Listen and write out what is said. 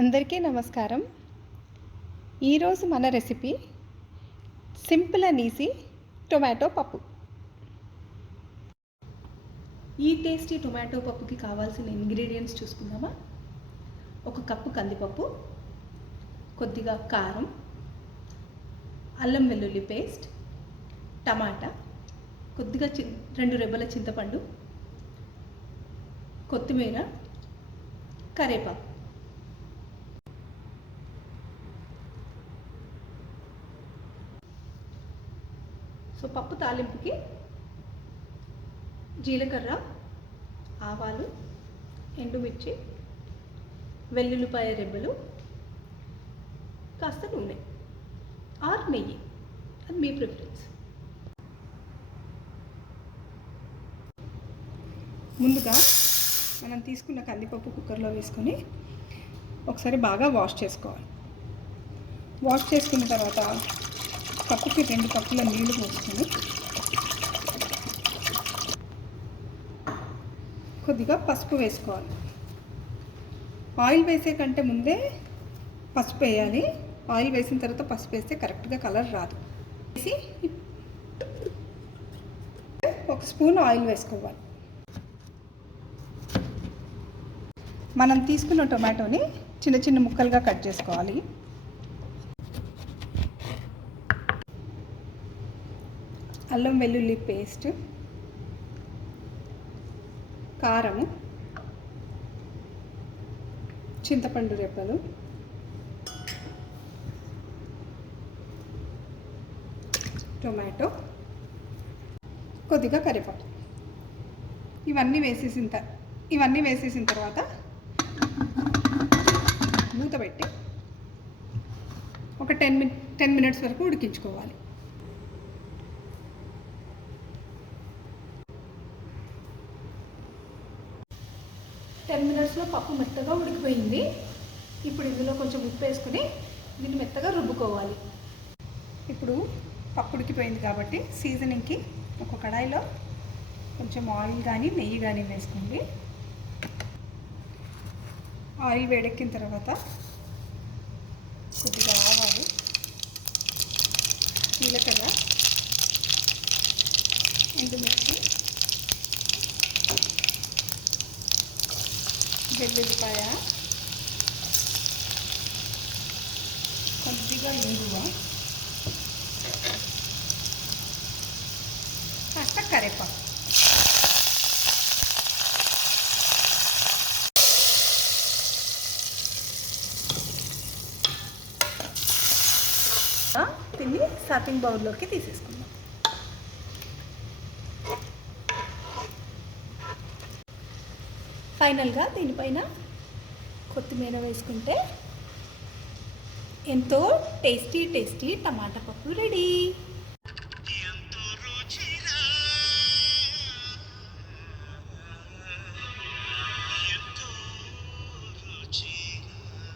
అందరికీ నమస్కారం. ఈరోజు మన recipe simple and easy tomato పప్పు. ఈ టేస్టీ టొమాటో పప్పుకి కావాల్సిన ఇంగ్రీడియంట్స్ చూసుకుందామా. 1 కప్పు కందిపప్పు, కొద్దిగా కారం, అల్లం వెల్లుల్లి పేస్ట్, టమాటా, కొద్దిగా 2 రెబ్బల చింతపండు, కొత్తిమీర, కరివేపాకు. సో పప్పు తాలింపుకి జీలకర్ర, ఆవాలు, ఎండుమిర్చి, వెల్లుల్లిపాయ రెబ్బలు, కాస్త నూనె ఆర్ నెయ్యి, అది మీ ప్రిఫరెన్స్. ముందుగా మనం తీసుకున్న కందిపప్పు కుక్కర్లో వేసుకొని ఒకసారి బాగా వాష్ చేసుకోవాలి. వాష్ చేసుకున్న తర్వాత కప్పుకి 2 కప్పుల నీళ్లు పోసుకొని కొద్దిగా పసుపు వేసుకోవాలి. ఆయిల్ వేసే కంటే ముందే పసుపు వేయాలి. ఆయిల్ వేసిన తర్వాత పసుపు వేస్తే కరెక్ట్గా కలర్ రాదు. వేసి 1 స్పూన్ ఆయిల్ వేసుకోవాలి. మనం తీసుకున్న టొమాటోని చిన్న చిన్న ముక్కలుగా కట్ చేసుకోవాలి. అల్లం వెల్లుల్లి పేస్ట్, కారము, చింతపండు రెబ్బలు, టొమాటో, కొద్దిగా కరివేపాకు, ఇవన్నీ వేసేసిన తర్వాత మూత పెట్టి ఒక 10 మినిట్స్ వరకు ఉడికించుకోవాలి. మినిట్స్లో పప్పు మెత్తగా ఉడికిపోయింది. ఇప్పుడు ఇందులో కొంచెం ఉప్పు వేసుకుని దీన్ని మెత్తగా రుబ్బుకోవాలి. ఇప్పుడు పప్పు ఉడికిపోయింది కాబట్టి సీజనింగ్కి ఒక కడాయిలో కొంచెం ఆయిల్ కానీ నెయ్యి కానీ వేసుకోండి. ఆయిల్ వేడెక్కిన తర్వాత కొద్దిగా ఆవాలు, జీలకర్ర, ఎండుమిర్చి, వెల్లుల్లిపాయ, కొద్దిగా ఇంగువ, కాస్త కరివేపాకు. దీన్ని సర్వింగ్ బౌల్లోకి తీసేసుకుందాం. ఫైనల్గా దీనిపైన కొత్తిమీర వేసుకుంటే ఎంతో టేస్టీ టమాటా పప్పు రెడీ.